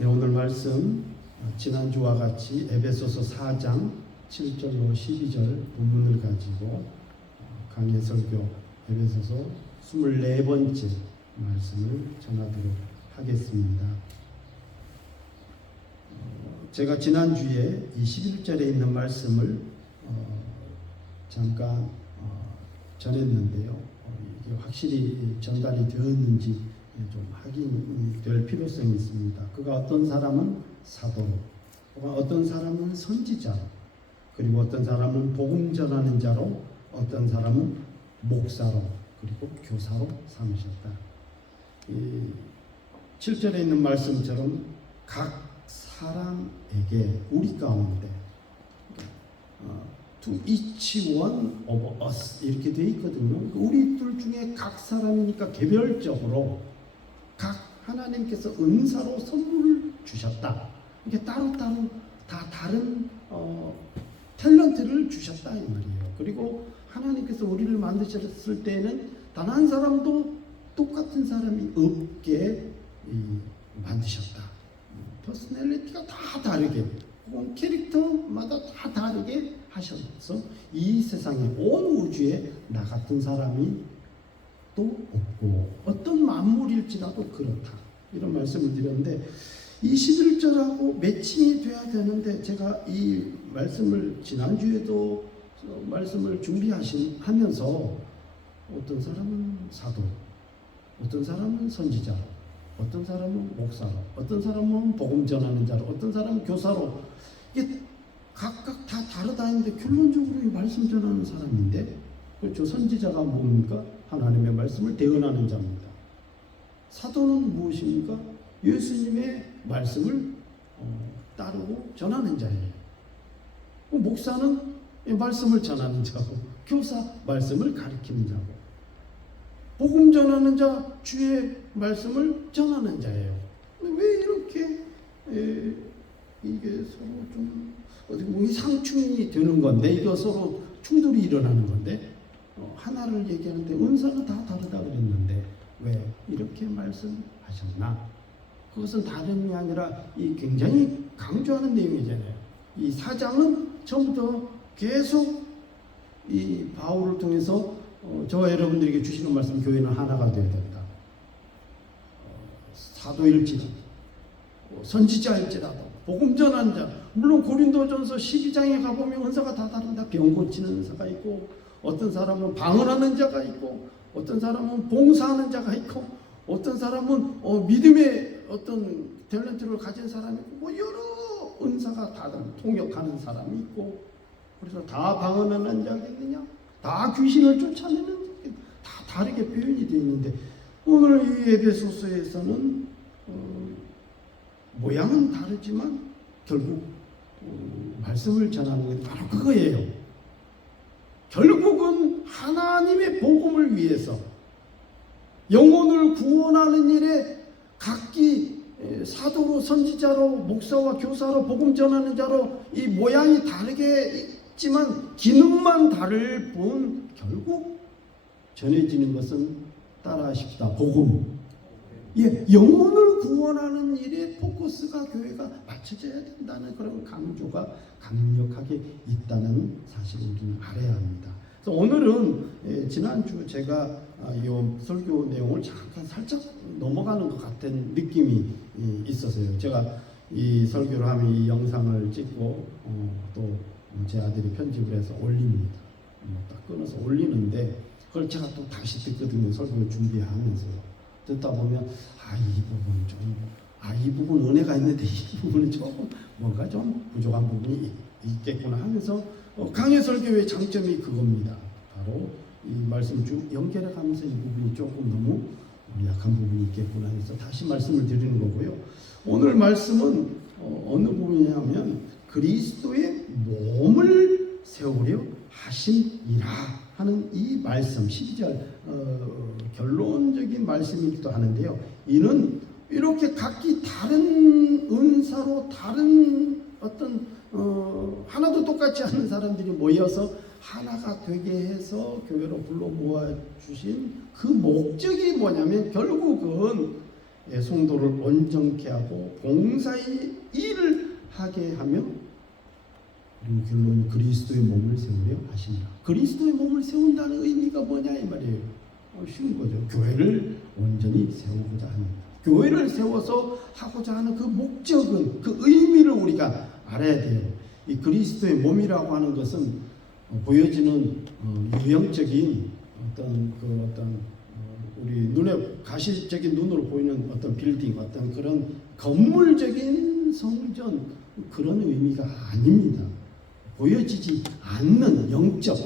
네, 오늘 말씀 지난주와 같이 에베소서 4장 7절로 12절 본문을 가지고 강해 설교 에베소서 24번째 말씀을 전하도록 하겠습니다. 제가 지난주에 이 11절에 있는 말씀을 잠깐 전했는데요. 이게 확실히 전달이 되었는지 좀 확인이 될 필요성이 있습니다. 그가 어떤 사람은 사도로, 어떤 사람은 선지자로, 그리고 어떤 사람은 복음 전하는 자로, 어떤 사람은 목사로, 그리고 교사로 삼으셨다. 7절에 있는 말씀처럼 각 사람에게 우리 가운데 to each one of us 이렇게 되어 있거든요. 우리들 중에 각 사람이니까 개별적으로 각 하나님께서 은사로 선물을 주셨다. 이게 따로따로 다 다른 탤런트를 주셨다 이 말이에요. 그리고 하나님께서 우리를 만드셨을 때는 단 한 사람도 똑같은 사람이 없게 만드셨다. 퍼스널리티가 다 다르게, 캐릭터마다 다 다르게 하셔서 이 세상에 온 우주에 나 같은 사람이 또 없고 어떤 만물일지라도 그렇다. 이런 말씀을 드렸는데 21절하고 매칭이 돼야 되는데 제가 이 말씀을 지난주에도 말씀을 준비하면서 어떤 사람은 사도, 어떤 사람은 선지자로, 어떤 사람은 목사로, 어떤 사람은 복음 전하는 자로, 어떤 사람은 교사로, 이게 각각 다 다르다 했는데 결론적으로 이 말씀 전하는 사람인데, 그렇죠. 선지자가 뭡니까? 하나님의 말씀을 대언하는 자입니다. 사도는 무엇입니까? 예수님의 말씀을 따르고 전하는 자예요. 목사는 말씀을 전하는 자고, 교사 말씀을 가르치는 자고, 복음 전하는 자 주의 말씀을 전하는 자예요. 왜 이렇게 이게 서로 좀 어떻게 보면 상충이 되는 건데, 이거 서로 충돌이 일어나는 건데, 하나를 얘기하는데 은사가 다 다르다 그랬는데 왜 이렇게 말씀하셨나? 그것은 다름이 아니라 이 굉장히 강조하는 내용이잖아요. 이 4장은 처음부터 계속 이 바울을 통해서 저와 여러분들에게 주시는 말씀, 교회는 하나가 되어야 된다. 사도일지라도 선지자일지라도 복음 전하는 자, 물론 고린도전서 12장에 가보면 은사가 다 다른다. 병 고치는 은사가 있고, 어떤 사람은 방언하는 자가 있고, 어떤 사람은 봉사하는 자가 있고, 어떤 사람은 믿음의 어떤 탤런트를 가진 사람이 있고, 뭐 여러 은사가 다 다른, 통역하는 사람이 있고, 그래서 다 방언하는 자겠느냐, 다 귀신을 쫓아내는 다 다르게 표현이 되어 있는데, 오늘 이 에베소서에서는 모양은 다르지만 결국 말씀을 전하는 게 바로 그거예요. 결국은 하나님의 복음을 위해서 영혼을 구원하는 일에 각기 사도로, 선지자로, 목사와 교사로, 복음 전하는 자로 이 모양이 다르게 있지만 기능만 다를 뿐 결국 전해지는 것은 따라하십시다. 복음. 예, 영혼을 구원하는 일에 포커스가 교회가 맞춰져야 된다는 그런 강조가 강력하게 있다는 사실을 우리는 알아야 합니다. 그래서 오늘은 지난주 제가 이 설교 내용을 잠깐 살짝 넘어가는 것 같은 느낌이 있었어요. 제가 이 설교를 하면 이 영상을 찍고 또 제 아들이 편집을 해서 올립니다. 딱 끊어서 올리는데 그걸 제가 또 다시 듣거든요. 설교 준비하면서. 듣다 보면 이 부분 좀 이 부분 은혜가 있는데 이 부분은 조금 뭔가 좀 부족한 부분이 있겠구나 하면서 강해 설교의 장점이 그겁니다. 바로 이 말씀 중 연결해 가면서 이 부분이 조금 너무 약한 부분이 있겠구나 해서 다시 말씀을 드리는 거고요. 오늘 말씀은 어느 부분이냐면 그리스도의 몸을 세우려 하심이라 하는 이 말씀 12절 결론적인 말씀이기도 하는데요. 이는 이렇게 각기 다른 은사로 다른 어떤 하나도 똑같지 않은 사람들이 모여서 하나가 되게 해서 교회로 불러 모아주신 그 목적이 뭐냐면 결국은 성도를 온전케 하고 봉사의 일을 하게 하며, 그리고 결론 그리스도의 몸을 세우려 하시니라. 그리스도의 몸을 세운다는 의미가 뭐냐 이 말이에요. 쉬운 거죠. 교회를 온전히 세우고자 하는, 교회를 세워서 하고자 하는 그 목적은, 그 의미를 우리가 알아야 돼요. 이 그리스도의 몸이라고 하는 것은 보여지는 유형적인 어떤 우리 눈에 가시적인 눈으로 보이는 어떤 빌딩, 어떤 그런 건물적인 성전, 그런 의미가 아닙니다. 보여지지 않는 영적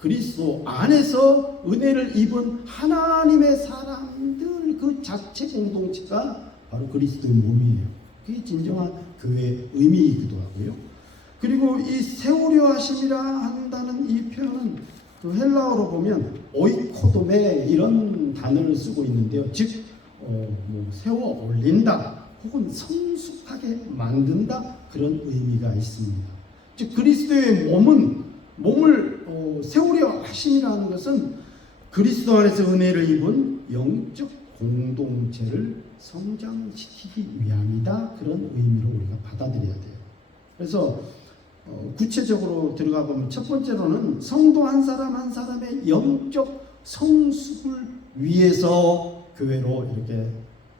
그리스도 안에서 은혜를 입은 하나님의 사람들 그 자체 공동체가 바로 그리스도의 몸이에요. 그게 진정한 교회의 의미이기도 하고요. 그리고 이 세우려 하심이라 한다는 이 표현은 그 헬라어로 보면 오이코도메 이런 단어를 쓰고 있는데요. 즉 세워 올린다 혹은 성숙하게 만든다, 그런 의미가 있습니다. 즉 그리스도의 몸을 세우려 하심이라는 것은 그리스도 안에서 은혜를 입은 영적 공동체를 성장시키기 위함이다, 그런 의미로 우리가 받아들여야 돼요. 그래서 구체적으로 들어가 보면 첫 번째로는 성도 한 사람 한 사람의 영적 성숙을 위해서 교회로 이렇게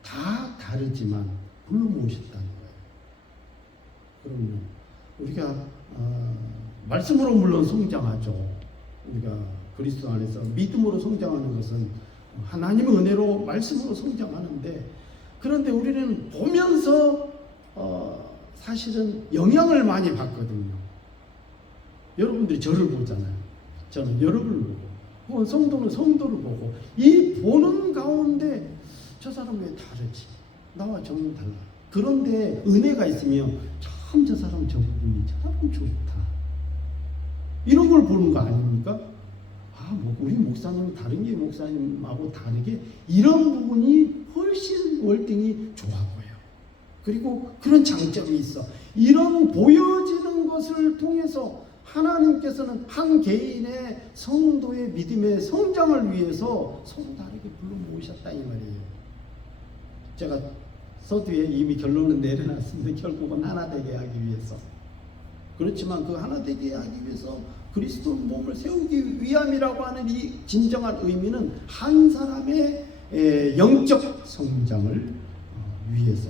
다 다르지만 불러 모으셨다는 거예요. 그럼요. 우리가 말씀으로 물론 성장하죠. 우리가 그리스도 안에서 믿음으로 성장하는 것은 하나님의 은혜로 말씀으로 성장하는데, 그런데 우리는 보면서 사실은 영향을 많이 받거든요. 여러분들이 저를 보잖아요. 저는 여러분을 보고, 혹은 성도는 성도를 보고, 이 보는 가운데 저 사람 왜 다르지? 나와 저는 달라. 그런데 은혜가 있으면 참 저 사람 저 부분이 저 사람 좋다, 이런 걸 보는 거 아닙니까? 우리 목사님은 다른 게 목사님하고 다르게 이런 부분이 훨씬 월등히 좋아 보여. 그리고 그런 장점이 있어. 이런 보여지는 것을 통해서 하나님께서는 한 개인의 성도의 믿음의 성장을 위해서 서로 다르게 불러 모으셨다 이 말이에요. 제가 서두에 이미 결론은 내려놨습니다. 결국은 하나 되게 하기 위해서. 그렇지만 그 하나 되게 하기 위해서 그리스도 몸을 세우기 위함이라고 하는 이 진정한 의미는 한 사람의 영적 성장을 위해서.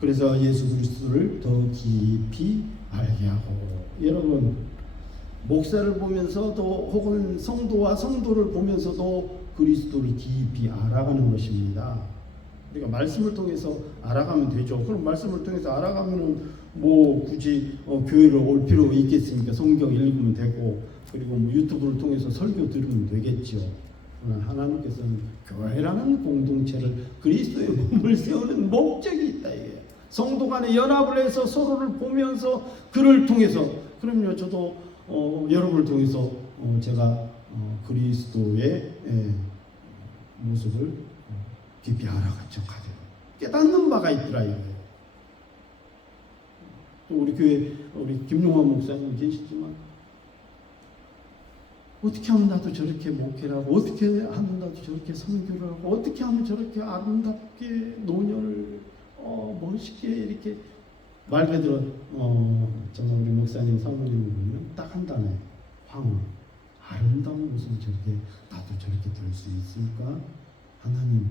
그래서 예수 그리스도를 더 깊이 알게 하고, 여러분 목사를 보면서도 혹은 성도와 성도를 보면서도 그리스도를 깊이 알아가는 것입니다. 우리가 말씀을 통해서 알아가면 되죠. 그럼 말씀을 통해서 알아가면은 굳이 교회를 올 필요가 있겠습니까? 성경 읽으면 되고, 그리고 유튜브를 통해서 설교 들으면 되겠죠. 하나님께서는 교회라는 공동체를, 그리스도의 몸을 세우는 목적이 있다 이게. 성도 간에 연합을 해서 서로를 보면서 그를 통해서, 그럼요, 저도 여러분을 통해서 제가 그리스도의 모습을 깊이 알아가죠. 깨닫는 바가 있더라 이거예요. 또 우리 교회 우리 김용환 목사님 계시지만, 어떻게 하면 나도 저렇게 목회를 하고, 어떻게 하면 나도 저렇게 선교를 하고, 어떻게 하면 저렇게 아름답게 노년을 멋있게 이렇게, 말 그대로 정말 우리 목사님 사모님을 보면 딱 한 단어예요. 황홀. 아름다운 모습을 저렇게 나도 저렇게 될 수 있을까? 하나님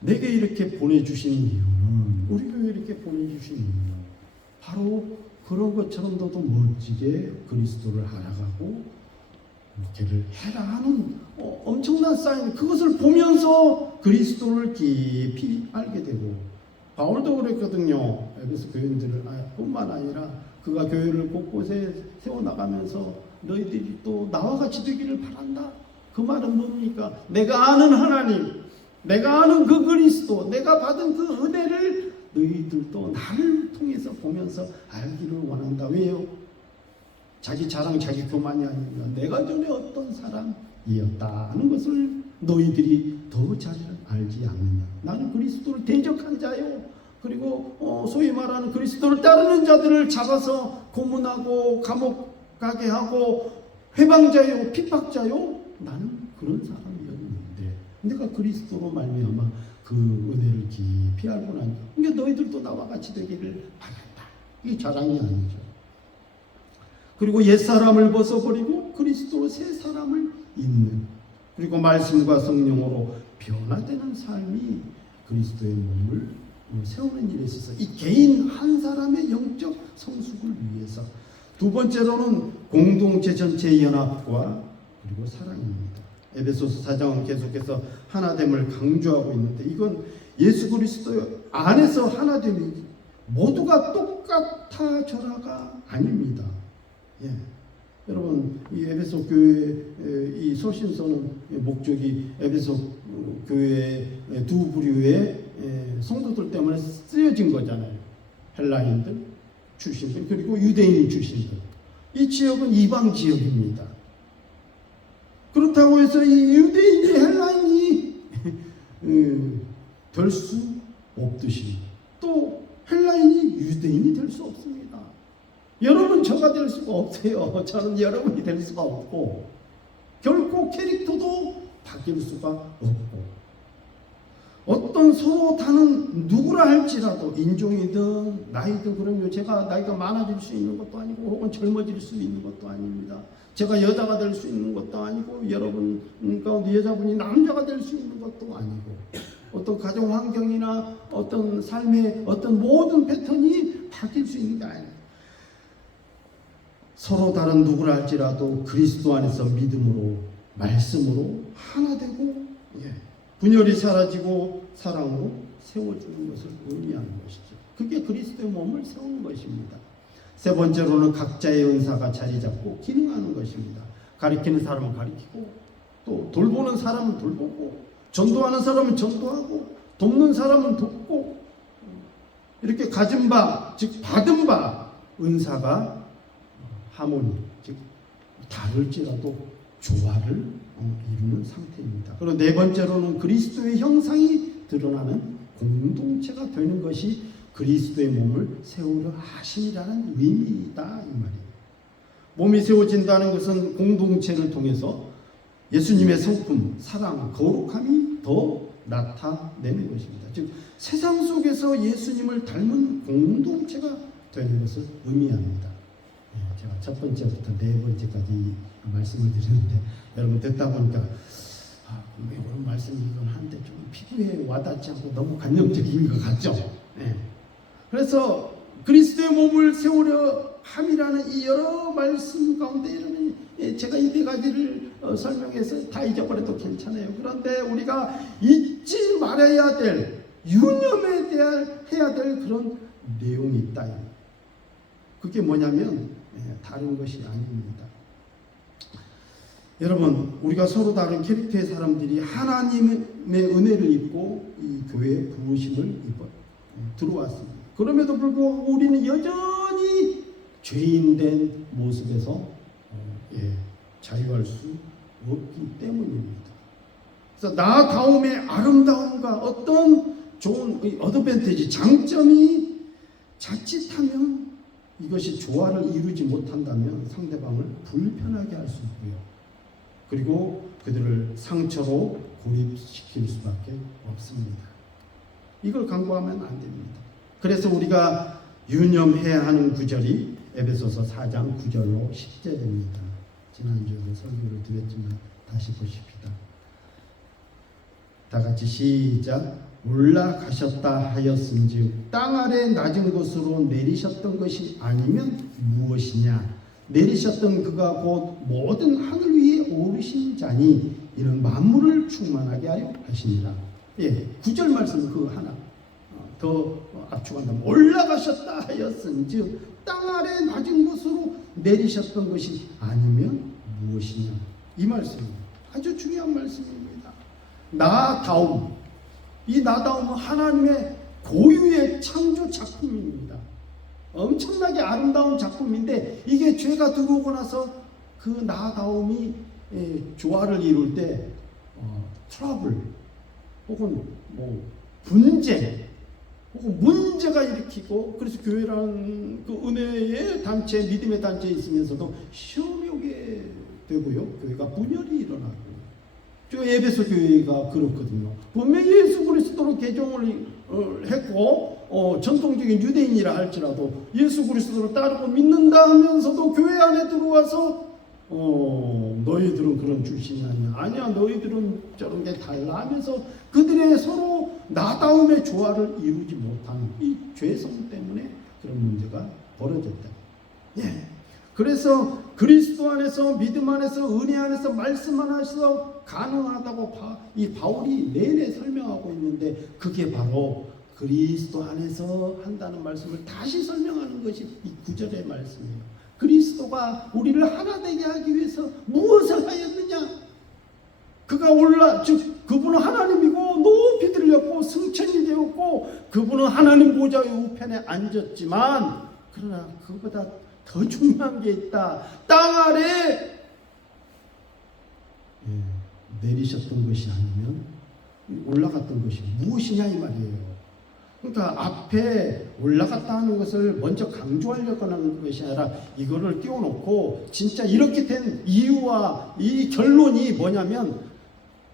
내게 이렇게 보내주신 이유는, 우리 교회 이렇게 보내주신 이유는 바로 그런 것처럼 너도 멋지게 그리스도를 알아가고 목회를 해라 하는 엄청난 사인, 그것을 보면서 그리스도를 깊이 알게 되고, 바울도 그랬거든요. 에베소 교인들을 뿐만 아니라 그가 교회를 곳곳에 세워나가면서 너희들이 또 나와 같이 되기를 바란다. 그 말은 뭡니까? 내가 아는 하나님, 내가 아는 그 그리스도, 내가 받은 그 은혜를 너희들도 나를 통해서 보면서 알기를 원한다. 왜요? 자기 자랑, 자기 교만이 아니라 내가 전에 어떤 사람이었다는 것을 너희들이 더 잘 알지 않느냐. 나는 그리스도를 대적한 자요. 그리고 소위 말하는 그리스도를 따르는 자들을 잡아서 고문하고 감옥 가게 하고 회방자요, 핍박자요. 나는 그런 사람이었는데 내가 그리스도로 말미암아 그 은혜를 깊이 알고 나니까 그러니까 너희들도 나와 같이 되기를 바란다. 이게 자랑이 아니죠. 그리고 옛사람을 벗어버리고 그리스도로 새 사람을 잇는, 그리고 말씀과 성령으로 변화되는 삶이 그리스도의 몸을 세우는 일에 있어서 이 개인 한 사람의 영적 성숙을 위해서, 두 번째로는 공동체 전체의 연합과 그리고 사랑입니다. 에베소서 4장은 계속해서 하나됨을 강조하고 있는데, 이건 예수 그리스도 안에서 하나됨이 모두가 똑같아져라가 아닙니다. 예. 여러분, 이 에베소 교회 이 소신서는 목적이 에베소 교회 두 부류의 성도들 때문에 쓰여진 거잖아요. 헬라인들 출신들 그리고 유대인 출신들. 이 지역은 이방 지역입니다. 그렇다고 해서 이 유대인이 헬라인이 될 수 없듯이 또 헬라인이 유대인이 될 수 없습니다. 여러분 저가 될 수가 없어요. 저는 여러분이 될 수가 없고, 결코 캐릭터도 바뀔 수가 없고, 어떤 서로 다른 누구라 할지라도 인종이든 나이든, 그럼요, 제가 나이가 많아질 수 있는 것도 아니고 혹은 젊어질 수 있는 것도 아닙니다. 제가 여자가 될 수 있는 것도 아니고 여러분 가운데 여자분이 남자가 될 수 있는 것도 아니고, 어떤 가정 환경이나 어떤 삶의 어떤 모든 패턴이 바뀔 수 있는 게 아니에요. 서로 다른 누구라 할지라도 그리스도 안에서 믿음으로 말씀으로 하나 되고, 분열이 사라지고 사랑으로 세워주는 것을 의미하는 것이죠. 그게 그리스도의 몸을 세우는 것입니다. 세 번째로는 각자의 은사가 자리 잡고 기능하는 것입니다. 가리키는 사람은 가리키고, 또 돌보는 사람은 돌보고, 전도하는 사람은 전도하고, 돕는 사람은 돕고, 이렇게 가진 바, 즉 받은 바 은사가 하모니, 즉 다를지라도 조화를 이루는 상태입니다. 그리고 네 번째로는 그리스도의 형상이 드러나는 공동체가 되는 것이 그리스도의 몸을 세우려 하심이라는 의미이다, 이 말이에요. 몸이 세워진다는 것은 공동체를 통해서 예수님의 성품, 사랑, 거룩함이 더 나타내는 것입니다. 즉 세상 속에서 예수님을 닮은 공동체가 되는 것을 의미합니다. 제가 첫 번째부터 네 번째까지 말씀을 드렸는데 여러분 듣다 보니까 왜 그런 말씀이긴 한데 좀 피부에 와닿지 않고 너무 관념적인 것 같죠? 그래서 그리스도의 몸을 세우려 함이라는 이 여러 말씀 가운데 여러분, 제가 이 네 가지를 설명해서 다 잊어버려도 괜찮아요. 그런데 우리가 잊지 말아야 될, 유념해야 될 그런 내용이 있다. 그게 뭐냐면 다른 것이 아닙니다. 여러분, 우리가 서로 다른 캐릭터의 사람들이 하나님의 은혜를 입고 이 교회에 부르심을 입어 들어왔습니다. 그럼에도 불구하고 우리는 여전히 죄인된 모습에서 자유할 수 없기 때문입니다. 그래서 나다움의 아름다움과 어떤 좋은 어드밴티지, 장점이 자칫하면 이것이 조화를 이루지 못한다면 상대방을 불편하게 할 수 있고요. 그리고 그들을 상처로 고립시킬 수밖에 없습니다. 이걸 강구하면 안 됩니다. 그래서 우리가 유념해야 하는 구절이 에베소서 4장 9절로 10절입니다. 지난주에도 설교를 드렸지만 다시 보십시다. 다 같이 시작. 올라가셨다 하였은즉 땅 아래 낮은 곳으로 내리셨던 것이 아니면 무엇이냐. 내리셨던 그가 곧 모든 하늘 위에 오르신 자니 이는 만물을 충만하게 하려 하시니라. 9절 말씀 그 하나 더 압축한다면 올라가셨다 하였은즉 땅 아래 낮은 곳으로 내리셨던 것이 아니면 무엇이냐. 이 말씀입니다. 아주 중요한 말씀입니다. 나다움, 이 나다움은 하나님의 고유의 창조 작품입니다. 엄청나게 아름다운 작품인데 이게 죄가 들어오고 나서 그 나다움이 조화를 이룰 때 트러블 혹은 분쟁 혹은 문제가 일으키고, 그래서 교회라는 그 은혜의 단체, 믿음의 단체에 있으면서도 시험이 오게 되고요. 교회가 분열이 일어나고, 저 에베소 교회가 그렇거든요. 분명히 예수 그리스도 그리스도로 개종을 했고 전통적인 유대인이라 할지라도 예수 그리스도를 따르고 믿는다 하면서도 교회 안에 들어와서 너희들은 그런 출신이 아니야. 아니야, 너희들은 저런 게 달라 하면서 그들의 서로 나다움의 조화를 이루지 못하는 이 죄성 때문에 그런 문제가 벌어졌다. 예. 그래서 그리스도 안에서 믿음 안에서 은혜 안에서 말씀 안에서 가능하다고 이 바울이 내내 설명하고 있는데 그게 바로 그리스도 안에서 한다는 말씀을 다시 설명하는 것이 이 9절의 말씀이에요. 그리스도가 우리를 하나 되게 하기 위해서 무엇을 하였느냐? 그가 그분은 하나님이고 높이 들렸고 승천이 되었고 그분은 하나님 보좌의 우편에 앉았지만 그러나 그보다 더 중요한 게 있다. 땅 아래 내리셨던 것이 아니면 올라갔던 것이 무엇이냐 이 말이에요. 그러니까 앞에 올라갔다 하는 것을 먼저 강조하려고 하는 것이 아니라 이거를 띄워놓고 진짜 이렇게 된 이유와 이 결론이 뭐냐면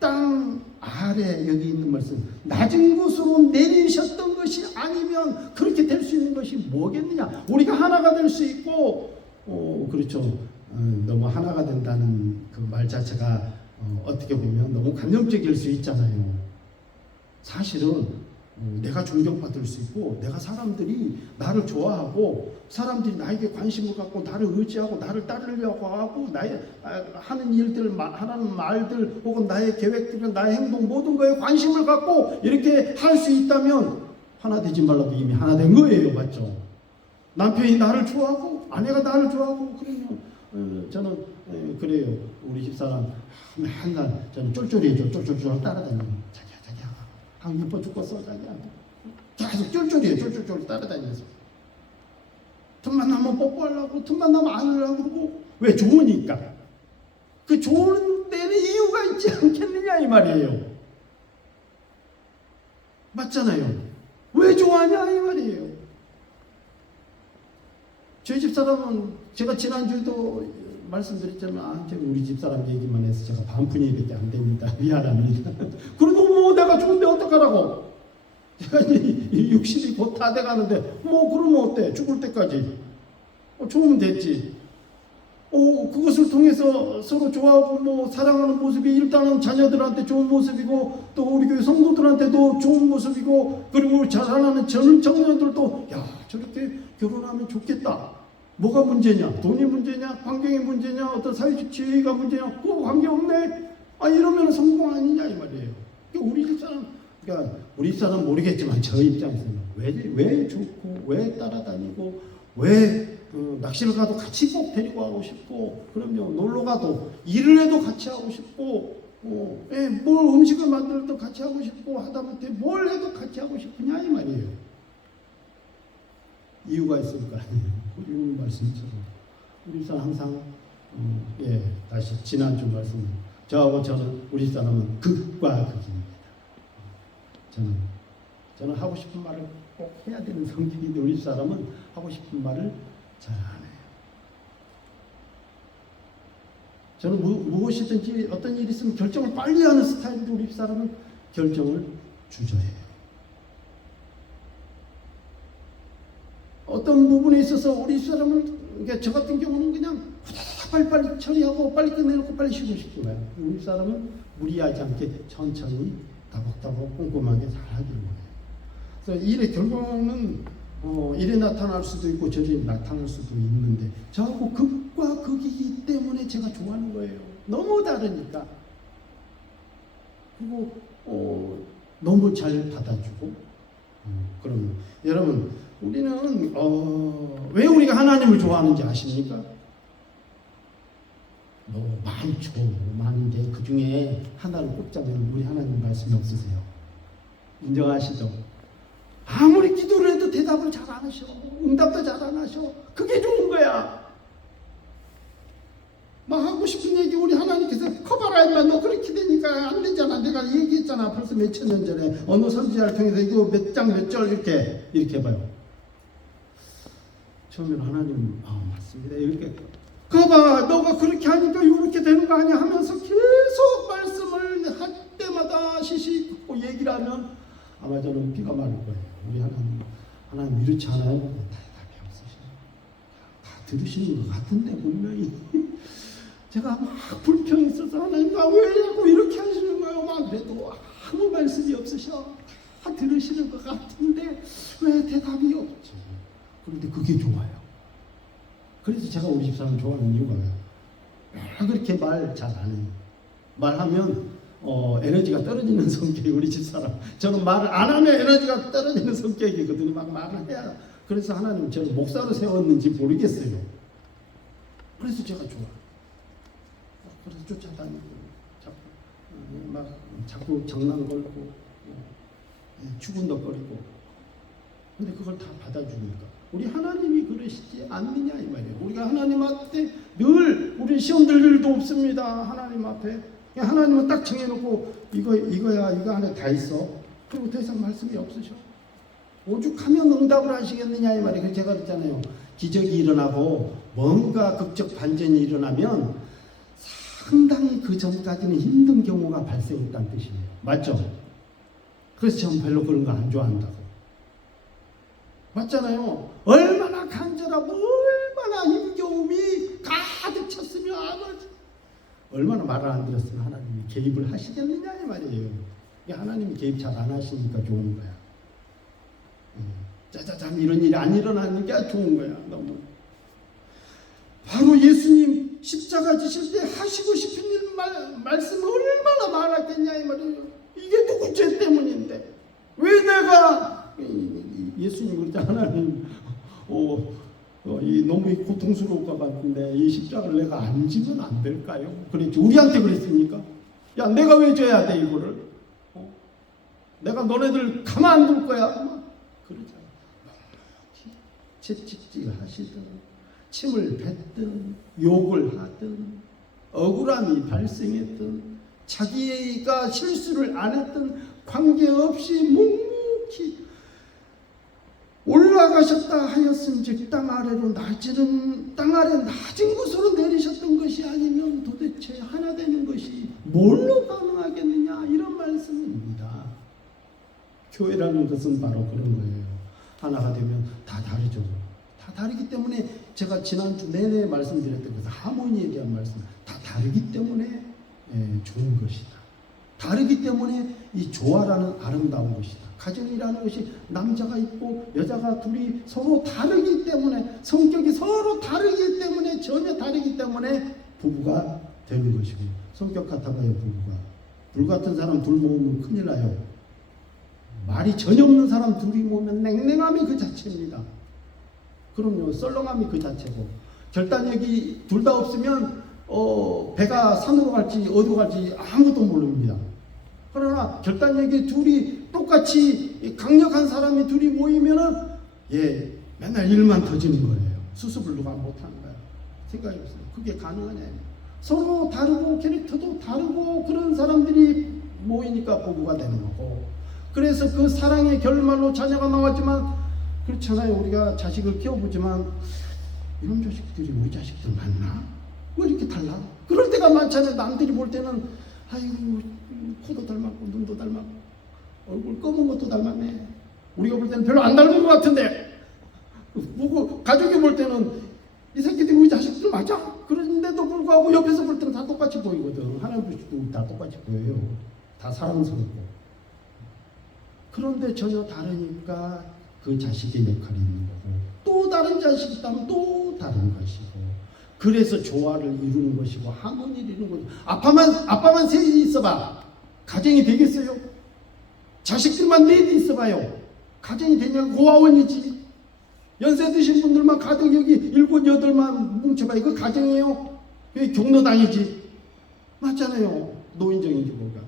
땅 아래 여기 있는 말씀 낮은 곳으로 내리셨던 것이 아니면 그렇게 될 수 있는 것이 뭐겠느냐. 우리가 하나가 될 수 있고 그렇죠. 너무 하나가 된다는 그 말 자체가 어떻게 보면 너무 관념적일 수 있잖아요. 사실은 내가 존경받을 수 있고 내가 사람들이 나를 좋아하고 사람들이 나에게 관심을 갖고 나를 의지하고 나를 따르려고 하고 나의 하는 일들 하는 말들 혹은 나의 계획들 나의 행동 모든 거에 관심을 갖고 이렇게 할 수 있다면 하나 되지 말라도 이미 하나 된 거예요. 맞죠? 남편이 나를 좋아하고 아내가 나를 좋아하고 그러면 저는 그래요. 우리 집사람 맨날 저는 쫄쫄이죠. 쫄쫄쫄 따라다니는 예뻐 죽겠어 자기야. 계속 쫄쫄이에요. 쫄쫄쫄 따라다니면서 틈만 나면 뽀뽀하려고 틈만 나면 안으려고 그러고 왜? 좋으니까. 그 좋은 데는 이유가 있지 않겠느냐 이 말이에요. 맞잖아요. 왜 좋아하냐 이 말이에요. 저희 집사람은 제가 지난주에도 말씀드렸지만 우리 집사람 얘기만 해서 제가 반푼이밖에 안 됩니다. 미안합니다. 그래도 뭐 내가 좋은데 어떡하라고. 제가 이제 60이 곧 다 돼가는데 뭐 그러면 어때? 죽을 때까지 좋으면 됐지. 그것을 통해서 서로 좋아하고 뭐 사랑하는 모습이 일단은 자녀들한테 좋은 모습이고 또 우리 교회 성도들한테도 좋은 모습이고 그리고 자라나는 젊은 청년들도 야 저렇게 결혼하면 좋겠다. 뭐가 문제냐? 돈이 문제냐? 환경이 문제냐? 어떤 사회적 지위가 문제냐? 그거 관계없네? 이러면 성공 아니냐 이 말이에요. 그러니까 우리 집사람 모르겠지만 저 입장에서는 왜 좋고 왜 따라다니고 왜 낚시를 가도 같이 꼭 데리고 가고 싶고 그럼요 놀러 가도 일을 해도 같이 하고 싶고 뭘 음식을 만들어도 같이 하고 싶고 하다못해 뭘 해도 같이 하고 싶으냐 이 말이에요. 이유가 있을 거 아니에요. 이 말씀처럼 우리 집사람 항상 다시 지난주 말씀 저하고 저는 우리 집사람은 극과 극입니다. 저는 하고 싶은 말을 꼭 해야 되는 성격인데 우리 집사람은 하고 싶은 말을 잘 안 해요. 저는 무엇이든지 어떤 일이 있으면 결정을 빨리 하는 스타일인데 우리 집사람은 결정을 주저해요. 어떤 부분에 있어서 우리 사람은 그러니까 저 같은 경우는 그냥 빨리 처리하고 빨리 끝내놓고 빨리 쉬고 싶은 거예요. 우리 사람은 무리하지 않게 천천히 다복다복 꼼꼼하게 잘 하기를 원해요. 그래서 일의 결과는 이래 나타날 수도 있고 저래 나타날 수도 있는데 저하고 극과 극이기 때문에 제가 좋아하는 거예요. 너무 다르니까. 그리고 너무 잘 받아주고 그러면 여러분 우리는 왜 우리가 하나님을 좋아하는지 아십니까? 많은데 그 중에 하나를 꼽자면 우리 하나님 말씀이 없으세요. 인정하시죠? 아무리 기도를 해도 대답을 잘 안 하셔. 응답도 잘 안 하셔. 그게 좋은 거야. 막 하고 싶은 얘기 우리 하나님께서 커봐라 임마 너 그렇게 되니까 안 되잖아. 내가 얘기했잖아. 벌써 몇천 년 전에 어느 선지자를 통해서 이거 몇 장 몇 절 이렇게 해봐요. 처음에는 하나님 맞습니다. 이렇게 그봐 너가 그렇게 하니까 이렇게 되는 거 아니야 하면서 계속 말씀을 할 때마다 시시고 얘기를 하면 아마 저는 피가 마를 거예요. 우리 하나님 이렇지 않아요? 답이 없으셔. 다 들으시는 것 같은데 분명히 제가 막 불평이 있어서 하나님 왜 자꾸 이렇게 하시는 거예요? 막 그래도 아무 말씀이 없으셔. 다 들으시는 것 같은데 왜 대답이 없지? 그런데 그게 좋아요. 그래서 제가 우리 집사람 좋아하는 이유가 그렇게 말 잘 안 해요. 말하면 에너지가 떨어지는 성격이 우리 집사람. 저는 말을 안 하면 에너지가 떨어지는 성격이거든요. 막 말을 해야. 그래서 하나님 저를 목사로 세웠는지 모르겠어요. 그래서 제가 좋아. 그래서 쫓아다니고 자꾸 장난 걸고 추근덕거리고. 근데 그걸 다 받아주니까. 우리 하나님이 그러시지 않느냐 이 말이에요. 우리가 하나님 앞에 늘 우리 시험 들 일도 없습니다. 하나님 앞에 하나님은 딱 정해놓고 이거야 이거 안에 다 있어. 그리고 더 이상 말씀이 없으셔. 오죽하면 응답을 하시겠느냐 이 말이에요. 제가 그랬잖아요. 기적이 일어나고 뭔가 극적 반전이 일어나면 상당히 그 전까지는 힘든 경우가 발생했다는 뜻이에요. 맞죠? 그래서 저는 별로 그런 거 안 좋아한다고. 맞잖아요. 얼마나 간절하고 얼마나 힘겨움이 가득 찼으면 아버지 얼마나 말을 안 들었으면 하나님이 개입을 하시겠느냐 이 말이에요. 하나님이 개입 잘 안 하시니까 좋은 거야. 짜자잔 이런 일이 안 일어나는 게 좋은 거야. 너무 바로 예수님 십자가 지실 때 하시고 싶은 일 말씀을 얼마나 많았겠냐 이 말이에요. 이게 누구 죄 때문인데 왜 내가 예수님 그러자 하나님 너무 고통스러울 것 같은데 이 십자가를 내가 안 지면 안 될까요? 그랬지. 우리한테 그랬습니까? 야 내가 왜 져야 돼 이거를? 내가 너네들 가만 안 둘 거야? 그러잖아. 채찍질 하시든 침을 뱉든 욕을 하든 억울함이 발생했든 자기가 실수를 안 했든 관계없이 묵묵히 올라가셨다 하였은즉 땅 아래 낮은 곳으로 내리셨던 것이 아니면 도대체 하나 되는 것이 뭘로 가능하겠느냐 이런 말씀입니다. 교회라는 것은 바로 그런 거예요. 하나가 되면 다 다르죠. 다 다르기 때문에 제가 지난주 내내 말씀드렸던 것은 하모니에 대한 말씀 다 다르기 때문에 좋은 것이다. 다르기 때문에 이 조화라는 아름다운 것이다. 가정이라는 것이 남자가 있고 여자가 둘이 서로 다르기 때문에 성격이 서로 다르기 때문에 전혀 다르기 때문에 부부가 되는 것이고 성격 같아봐요 부부가 불같은 사람 둘 모으면 큰일 나요. 말이 전혀 없는 사람 둘이 모으면 냉랭함이 그 자체입니다. 그럼요 썰렁함이 그 자체고 결단력이 둘 다 없으면 배가 산으로 갈지 어디로 갈지 아무도 모릅니다. 그러나 결단력이 둘이 똑같이 강력한 사람이 둘이 모이면은 맨날 일만 터지는 거예요. 수습을 누가 못하는 거야. 생각이 없어요. 그게 가능하냐. 서로 다르고 캐릭터도 다르고 그런 사람들이 모이니까 부부가 되는 거고 그래서 그 사랑의 결말로 자녀가 나왔지만 그렇잖아요. 우리가 자식을 키워보지만 이런 자식들이 우리 자식들 맞나? 왜 이렇게 달라? 그럴 때가 많잖아요. 남들이 볼 때는 아이고 코도 닮았고 눈도 닮았고 얼굴 검은 것도 닮았네. 우리가 볼 때는 별로 안 닮은 것 같은데 보고 가족이 볼 때는 이 새끼들이 우리 자식들 맞아? 그런데도 불구하고 옆에서 볼 때는 다 똑같이 보이거든. 하나님 보시고 다 똑같이 보여요. 다 사랑스럽고. 그런데 전혀 다르니까 그 자식의 역할이 있는 거고 또 다른 자식이 있다면 또 다른 것이고 그래서 조화를 이루는 것이고 하모니를 이루는 것이고 아빠만 셋이 있어봐. 가정이 되겠어요? 자식들만 넷이 있어봐요. 가정이 되냐고 고아원이지. 연세 드신 분들만 가족 여기 7, 8만 뭉쳐봐. 이거 가정이에요? 여기 경로당이지. 맞잖아요. 노인정이지 뭐가.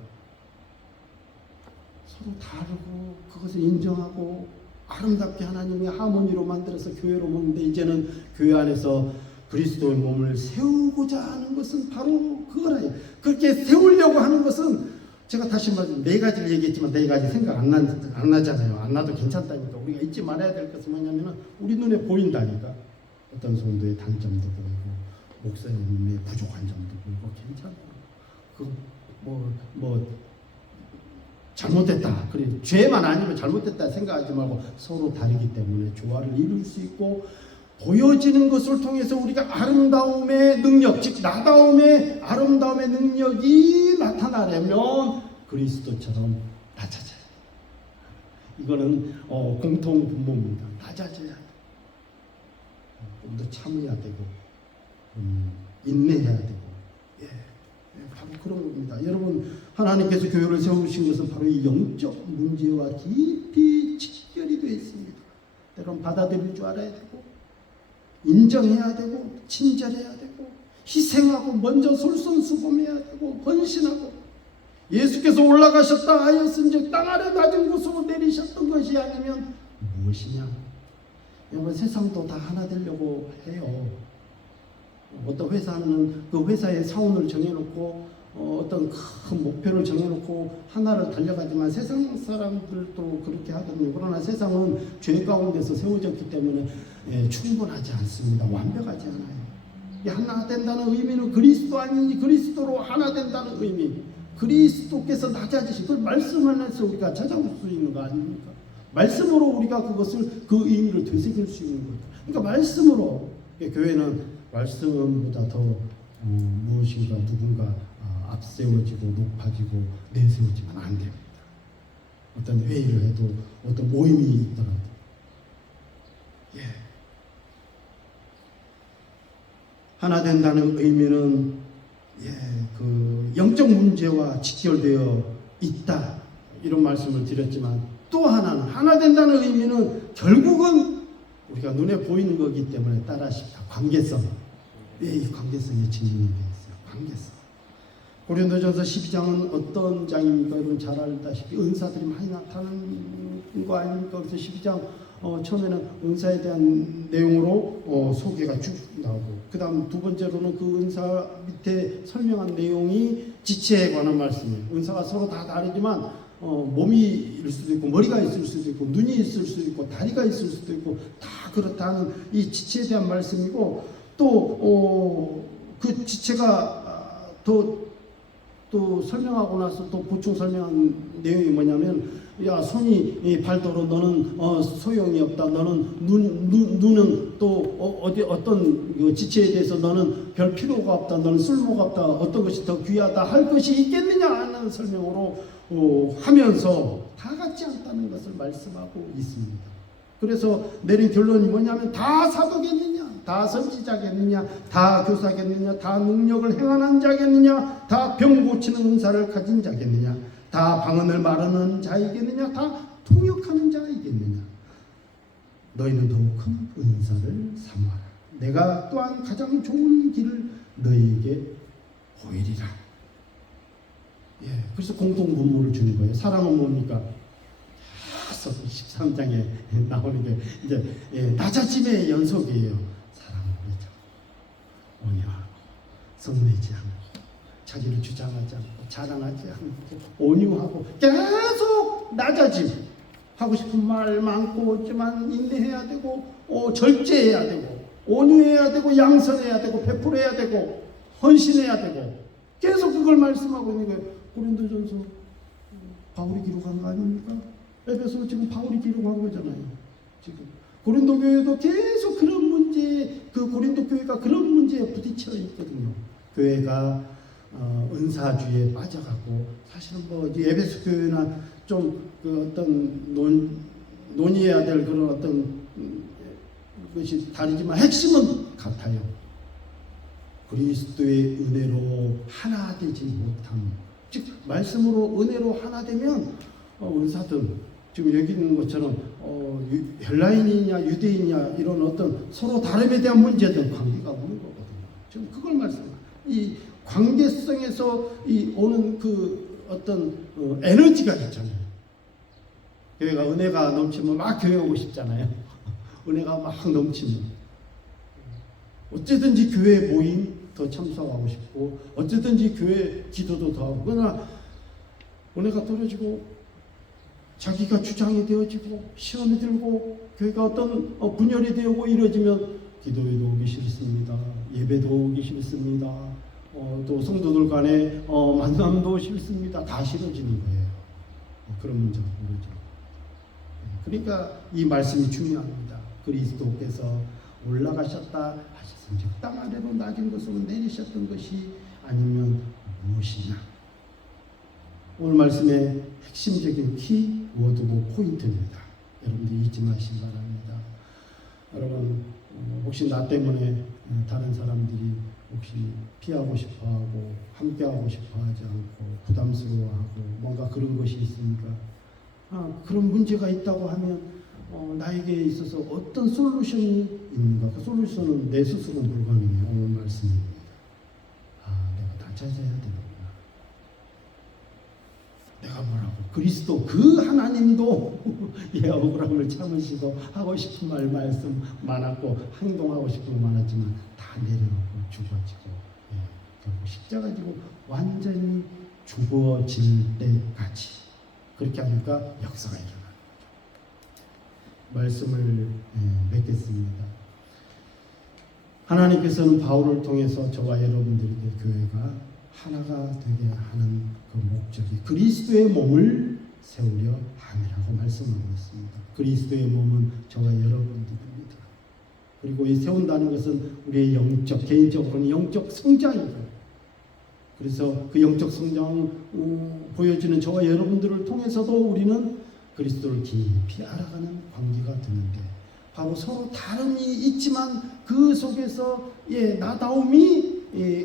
서로 다르고 그것을 인정하고 아름답게 하나님이 하모니로 만들어서 교회로 먹는데 이제는 교회 안에서 그리스도의 몸을 세우고자 하는 것은 바로 그거라요. 그렇게 세우려고 하는 것은 제가 다시 말씀 4가지를 얘기했지만 4가지 생각 안 나잖아요. 안 나도 괜찮다니까. 우리가 잊지 말아야 될 것은 뭐냐면 우리 눈에 보인다니까. 어떤 성도의 단점도 보이고 목사님의 부족한 점도 보이고 괜찮아요. 잘못됐다. 그래 죄만 아니면 잘못됐다 생각하지 말고 서로 다르기 때문에 조화를 이룰 수 있고 보여지는 것을 통해서 우리가 아름다움의 능력, 즉 나다움의 아름다움의 능력이 나타나려면 그리스도처럼 낮아져야 돼. 이거는 공통 분모입니다. 낮아져야 돼. 좀 더 참아야 되고 인내해야 되고 바로 그런 겁니다. 여러분 하나님께서 교회를 세우신 것은 바로 이 영적 문제와 깊이 직결이 되어 있습니다. 때론 받아들일 줄 알아야 되고 인정해야 되고 친절해야 되고 희생하고 먼저 솔선수범해야 되고 헌신하고 예수께서 올라가셨다 하였은즉 땅 아래 낮은 곳으로 내리셨던 것이 아니면 무엇이냐. 여러분 세상도 다 하나 되려고 해요. 어떤 회사는 그 회사의 사원을 정해놓고 어떤 큰 목표를 정해놓고 하나를 달려가지만 세상 사람들도 그렇게 하거든요. 그러나 세상은 죄 가운데서 세워졌기 때문에 충분하지 않습니다. 완벽하지 않아요. 하나 된다는 의미는 그리스도 아니니 그리스도로 하나 된다는 의미. 그리스도께서 낮아지신 그 말씀 안에서 우리가 찾아볼 수 있는 거 아닙니까? 말씀으로 우리가 그것을 그 의미를 되새길 수 있는 거예요. 그러니까 말씀으로 교회는 말씀보다 더 무엇인가 누군가 앞세워지고 높아지고 내세워지면 안 됩니다. 어떤 회의를 해도 어떤 모임이 있더라도 하나 된다는 의미는 그 영적 문제와 직결되어 있다 이런 말씀을 드렸지만 또 하나는 하나 된다는 의미는 결국은 우리가 눈에 보이는 거기 때문에 따라하십니다. 관계성. 이 관계성이 증명이 되어 있어요. 관계성. 고린도전서 12장은 어떤 장입니까? 여러분 잘 알다시피 은사들이 많이 나타나는 거 아닙니까? 그래서 12장 처음에는 은사에 대한 내용으로 소개가 쭉 나오고 그 다음 두 번째로는 그 은사 밑에 설명한 내용이 지체에 관한 말씀이에요. 은사가 서로 다 다르지만 몸이 있을 수도 있고 머리가 있을 수도 있고 눈이 있을 수도 있고 다리가 있을 수도 있고 다 그렇다는 이 지체에 대한 말씀이고 또 그 지체가 또 설명하고 나서 또 보충 설명한 내용이 뭐냐면 야 손이 발도로 너는 소용이 없다. 너는 눈은 또 어떤 지체에 대해서 너는 별 필요가 없다. 너는 쓸모가 없다. 어떤 것이 더 귀하다 할 것이 있겠느냐 하는 설명으로 하면서 다 같지 않다는 것을 말씀하고 있습니다. 그래서 내린 결론이 뭐냐면 다 사도겠느냐, 다 선지자겠느냐, 다 교사겠느냐, 다 능력을 행하는 자겠느냐, 다 병 고치는 은사를 가진 자겠느냐, 다 방언을 말하는 자이겠느냐, 다 통역하는 자이겠느냐. 너희는 더욱 큰 은사를 사모하라. 내가 또한 가장 좋은 길을 너희에게 보이리라. 그래서 공통분모를 주는 거예요. 사랑은 뭡니까? 13장에 나오는 게 이제 낮아짐의 연속이에요. 사랑은 그렇죠. 온유하고 성내지 않고 자기를 주장하지 않고 자랑하지 않고 온유하고 계속 낮아짐. 하고 싶은 말 많고지만 인내해야 되고 절제해야 되고 온유해야 되고 양선해야 되고 베풀어야 되고 헌신해야 되고 계속 그걸 말씀하고 있는 거예요. 고린도전서 바울이 기록한 거 아닙니까? 에베소 지금 바울이 기록한 거잖아요. 지금 고린도 교회도 계속 그런 문제, 그 고린도 교회가 그런 문제에 부딪혀 있거든요. 교회가 은사주의에 빠져가고 사실은 뭐 에베소 교회나 좀 그 어떤 논의해야 될 그런 어떤 것이 다르지만 핵심은 같아요. 그리스도의 은혜로 하나 되지 못함. 즉 말씀으로 은혜로 하나 되면 은사들 지금 여기 있는 것처럼 헬라인이냐 유대인이냐 이런 어떤 서로 다름에 대한 문제들 관계가 오는 거거든요. 지금 그걸 말씀합니다. 이 관계성에서 이 오는 그 어떤 에너지가 있잖아요. 교회가 은혜가 넘치면 막 교회 오고 싶잖아요. 은혜가 막 넘치면 어쨌든지 교회 모임 더 참석하고 싶고 어쨌든지 교회 기도도 더 하고 그러나 은혜가 떨어지고 자기가 주장이 되어지고 시험이 들고 교회가 어떤 분열이 되고 이루어지면 기도회도 오기 싫습니다. 예배도 오기 싫습니다. 또 성도들 간에 만남도 싫습니다. 다 싫어지는 거예요. 그런 문제가 모르죠. 그러니까 이 말씀이 중요합니다. 그리스도께서 올라가셨다 하셨은즉 땅 아래로 낮은 곳으로 내리셨던 것이 아니면 무엇이냐. 오늘 말씀의 핵심적인 키워드고 포인트입니다. 여러분들 잊지 마시기 바랍니다. 여러분 혹시 나 때문에 다른 사람들이 혹시 피하고 싶어하고 함께하고 싶어하지 않고 부담스러워하고 뭔가 그런 것이 있습니까? 그런 문제가 있다고 하면 나에게 있어서 어떤 솔루션이 있는가? 그 솔루션은 내 스스로는 불가능해요. 오늘 말씀입니다. 내가 다 찾아야 되는구나. 내가 뭐라고? 그리스도 그 하나님도 억울함을 참으시고 하고 싶은 말씀 많았고 행동하고 싶은 거 많았지만 다 내려놓고 죽어지고 결국 십자가 지고 완전히 죽어질 때까지 그렇게 하니까 역사가 일어나는 거죠. 말씀을 맺겠습니다. 하나님께서는 바울을 통해서 저와 여러분들에게 교회가 하나가 되게 하는 그 목적이 그리스도의 몸을 세우려 함이라고 말씀하고 있습니다. 그리스도의 몸은 저와 여러분들입니다. 그리고 이 세운다는 것은 우리의 개인적으로는 영적 성장이고, 그래서 그 영적 성장 보여지는 저와 여러분들을 통해서도 우리는 그리스도를 깊이 알아가는 관계가 되는데, 바로 서로 다름이 있지만 그 속에서 나다움이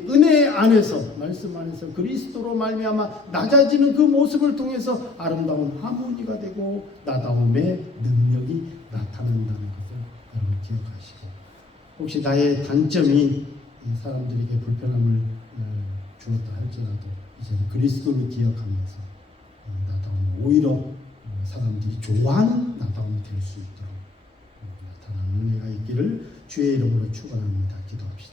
은혜 안에서 말씀 안에서 그리스도로 말미암아 낮아지는 그 모습을 통해서 아름다운 하모니가 되고 나다움의 능력이 나타난다는 것을 여러분 기억하시고, 혹시 나의 단점이 사람들에게 불편함을 주었다 할지라도 이제는 그리스도를 기억하면서 나다움 오히려 사람들이 좋아하는 나다움이 될 수 있도록 나타나는 은혜가 있기를 주의 이름으로 축원합니다. 기도합시다.